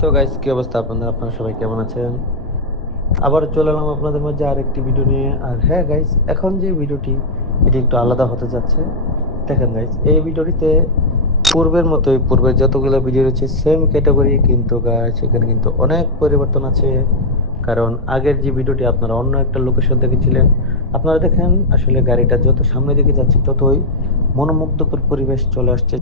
তো গাইস, কি অবস্থা আপনাদের? আপনারা সবাই কেমন আছেন? আবার চলে এলাম আপনাদের মাঝে আরেকটি ভিডিও নিয়ে। আর হ্যাঁ গাইস, এখন যে ভিডিওটি এটি একটু আলাদা হতে যাচ্ছে। দেখেন গাইস, এই ভিডিওটিতে পূর্বের মতোই, পূর্বের যতগুলো ভিডিও রয়েছে সেম ক্যাটাগরি, কিন্তু গাইস এখানে কিন্তু অনেক পরিবর্তন আছে। কারণ আগের যে ভিডিওটি আপনারা অন্য একটা লোকেশন দেখেছিলেন, আপনারা দেখেন আসলে গাড়িটা যত সামনের দিকে যাচ্ছে ততই মনোমুগ্ধকর পরিবেশ চলে আসছে।